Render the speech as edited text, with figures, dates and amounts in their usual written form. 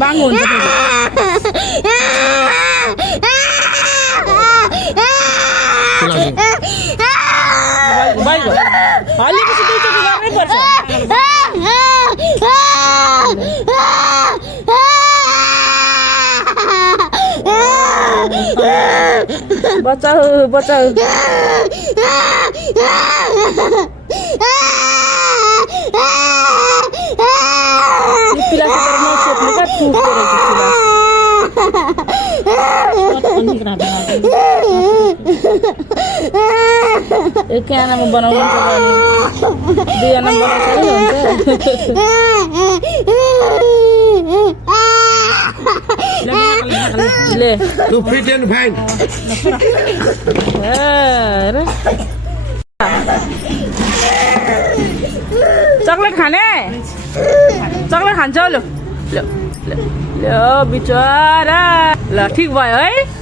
बाङ्गो हुन्छ हल्लिएपछि दुईचोटि गर्नै पर्छ बचाऊ बचाऊ एक आनामा बनाउनु दुई आना ले तू फिट एंड फाइन चकलेट खाने चकलेट खान्छ ल ल ल बिचरा ल ठिक भयो है।